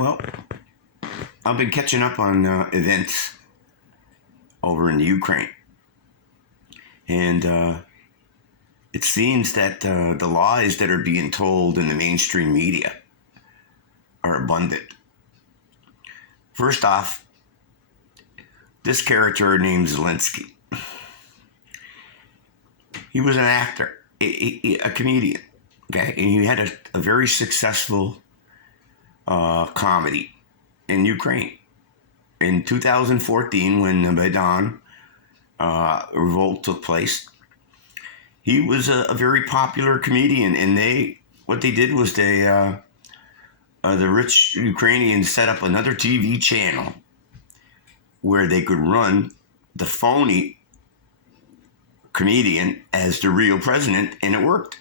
Well, I've been catching up on events over in the Ukraine, and it seems that the lies that are being told in the mainstream media are abundant. First off, this character named Zelensky, he was an actor, a comedian, okay, and he had a very successful comedy in Ukraine. In 2014, when the Maidan revolt took place, he was a very popular comedian, and what they did was the rich Ukrainians set up another TV channel where they could run the phony comedian as the real president, and it worked.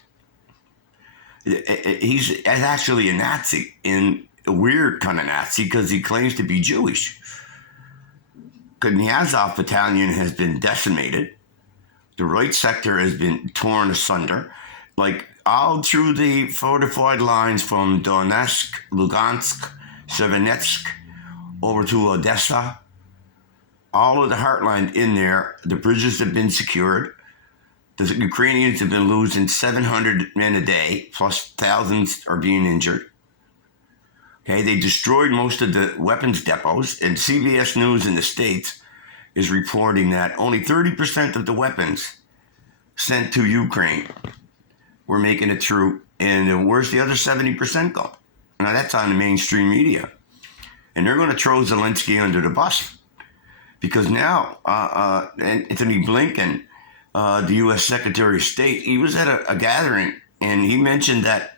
He's actually a Nazi, and a weird kind of Nazi because he claims to be Jewish. Knyazov battalion has been decimated. The right sector has been torn asunder. Like all through the fortified lines from Donetsk, Lugansk, Severodonetsk, over to Odessa, all of the heartland in there, the bridges have been secured. The Ukrainians have been losing 700 men a day, plus thousands are being injured. Okay, they destroyed most of the weapons depots, and CBS News in the States is reporting that only 30% of the weapons sent to Ukraine were making it through, and where's the other 70% go? Now that's on the mainstream media, and they're going to throw Zelensky under the bus because now Anthony Blinken, the U.S. Secretary of State, he was at a gathering, and he mentioned that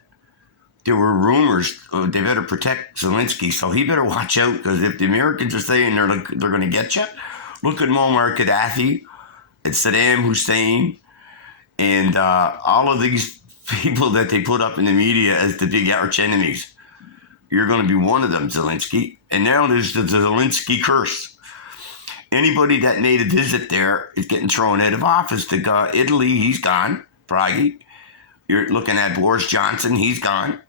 there were rumors they better protect Zelensky, so he better watch out, because if the Americans are saying they're going to get you, look at Muammar Gaddafi, and Saddam Hussein, and all of these people that they put up in the media as the big arch enemies. You're going to be one of them, Zelensky. And now there's the Zelensky curse. Anybody that made a visit there is getting thrown out of office. Italy, he's gone. Draghi. You're looking at Boris Johnson, he's gone.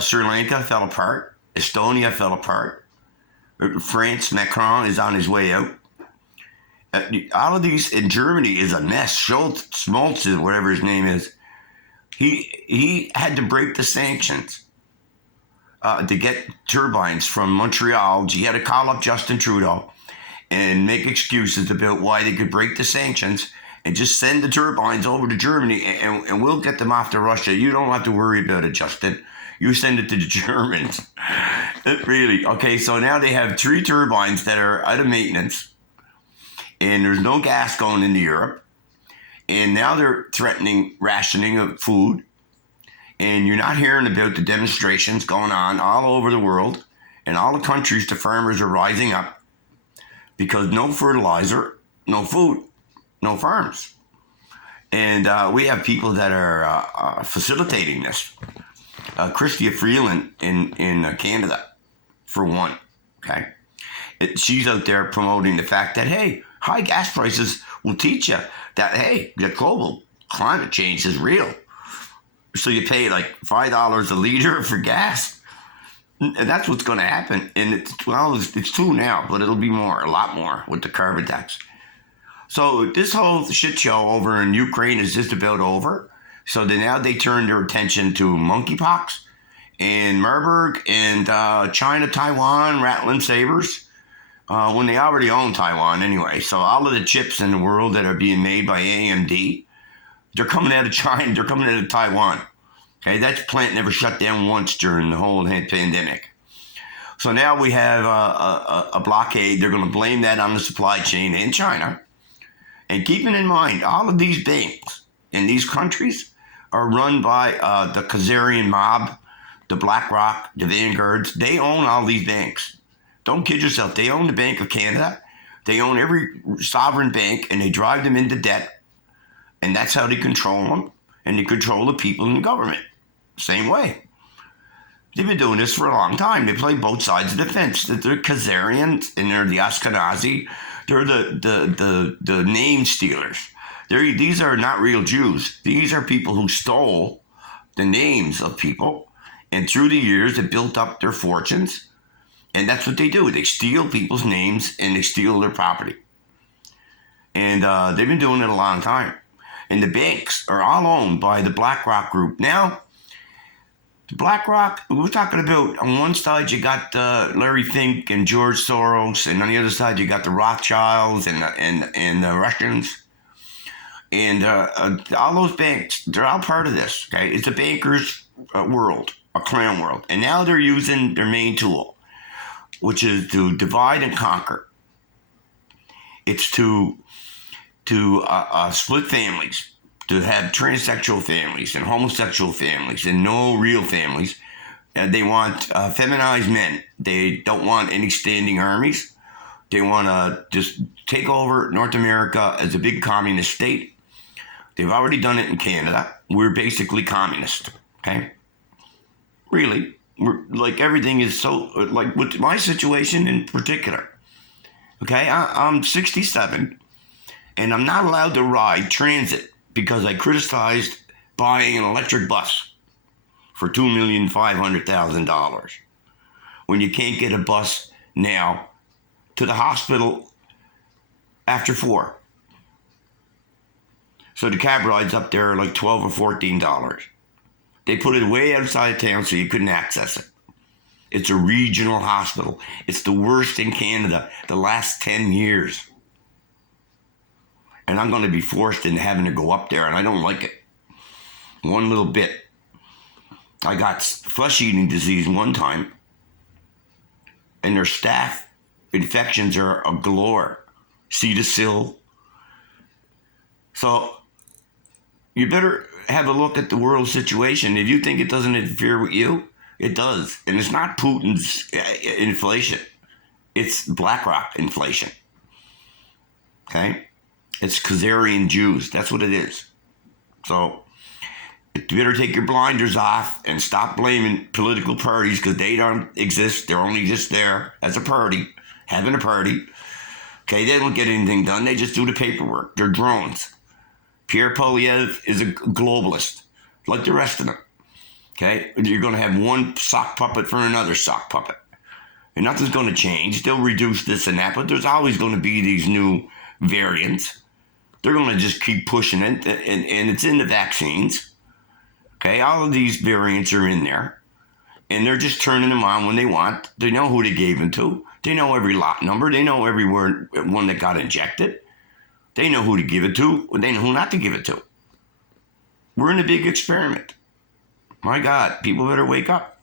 Sri Lanka fell apart. Estonia fell apart. France, Macron is on his way out. All of these, in Germany, is a mess. Schmaltz, whatever his name is, he had to break the sanctions to get turbines from Montreal. He had to call up Justin Trudeau and make excuses about why they could break the sanctions and just send the turbines over to Germany, and we'll get them off to Russia. You don't have to worry about it, Justin. You send it to the Germans. Really. Okay, so now they have 3 turbines that are out of maintenance, and there's no gas going into Europe. And now they're threatening rationing of food. And you're not hearing about the demonstrations going on all over the world. In all the countries, the farmers are rising up because no fertilizer, no food, no farms. And we have people that are facilitating this. Chrystia Freeland in Canada, for one, okay? She's out there promoting the fact that, hey, high gas prices will teach you that, hey, the global climate change is real. So you pay like $5 a liter for gas. And that's what's going to happen. And it's 2 now, but it'll be more, a lot more with the carbon tax. So this whole shit show over in Ukraine is just about over. So now they turn their attention to monkeypox and Marburg and China, Taiwan, rattling sabers. When they already own Taiwan anyway. So all of the chips in the world that are being made by AMD, they're coming out of China, they're coming out of Taiwan. Okay, that plant never shut down once during the whole pandemic. So now we have a blockade. They're going to blame that on the supply chain in China. And keeping in mind, all of these banks in these countries are run by the Khazarian mob, the BlackRock, the Vanguards. They own all these banks. Don't kid yourself. They own the Bank of Canada. They own every sovereign bank, and they drive them into debt. And that's how they control them. And they control the people in the government. Same way. They've been doing this for a long time. They play both sides of the fence. They're Khazarians, and they're the Ashkenazi. They're the name stealers. These are not real Jews. These are people who stole the names of people And through the years, it built up their fortunes. And that's what they do. They steal people's names and they steal their property. And they've been doing it a long time. And the banks are all owned by the BlackRock group. Now, BlackRock, we're talking about, on one side you got Larry Fink and George Soros, and on the other side you got the Rothschilds and the Russians. And all those banks, they're all part of this, okay? It's a banker's world, a clown world. And now they're using their main tool, which is to divide and conquer. It's to split families, to have transsexual families and homosexual families and no real families. They want feminized men. They don't want any standing armies. They want to just take over North America as a big communist state. They've already done it in Canada. We're basically communist, okay? Really. We're, like, everything is so, like, with my situation in particular, okay? I'm 67, and I'm not allowed to ride transit because I criticized buying an electric bus for $2,500,000 when you can't get a bus now to the hospital after 4. So the cab rides up there are like $12 or $14. They put it way outside of town so you couldn't access it. It's a regional hospital. It's the worst in Canada the last 10 years. And I'm going to be forced into having to go up there, and I don't like it. One little bit. I got flesh-eating disease one time, and their staph infections are galore. Cetaphil. So you better have a look at the world situation. If you think it doesn't interfere with you, it does. And it's not Putin's inflation. It's BlackRock inflation. Okay? It's Khazarian Jews. That's what it is. So you better take your blinders off and stop blaming political parties because they don't exist. They're only just there as a party, having a party. Okay, they don't get anything done. They just do the paperwork. They're drones. Pierre Poilievre is a globalist, like the rest of them. Okay, you're going to have one sock puppet for another sock puppet. And nothing's going to change. They'll reduce this and that, but there's always going to be these new variants. They're going to just keep pushing it, and it's in the vaccines. Okay, all of these variants are in there, and they're just turning them on when they want. They know who they gave them to. They know every lot number. They know every one that got injected. They know who to give it to. They know who not to give it to. We're in a big experiment. My God, people better wake up.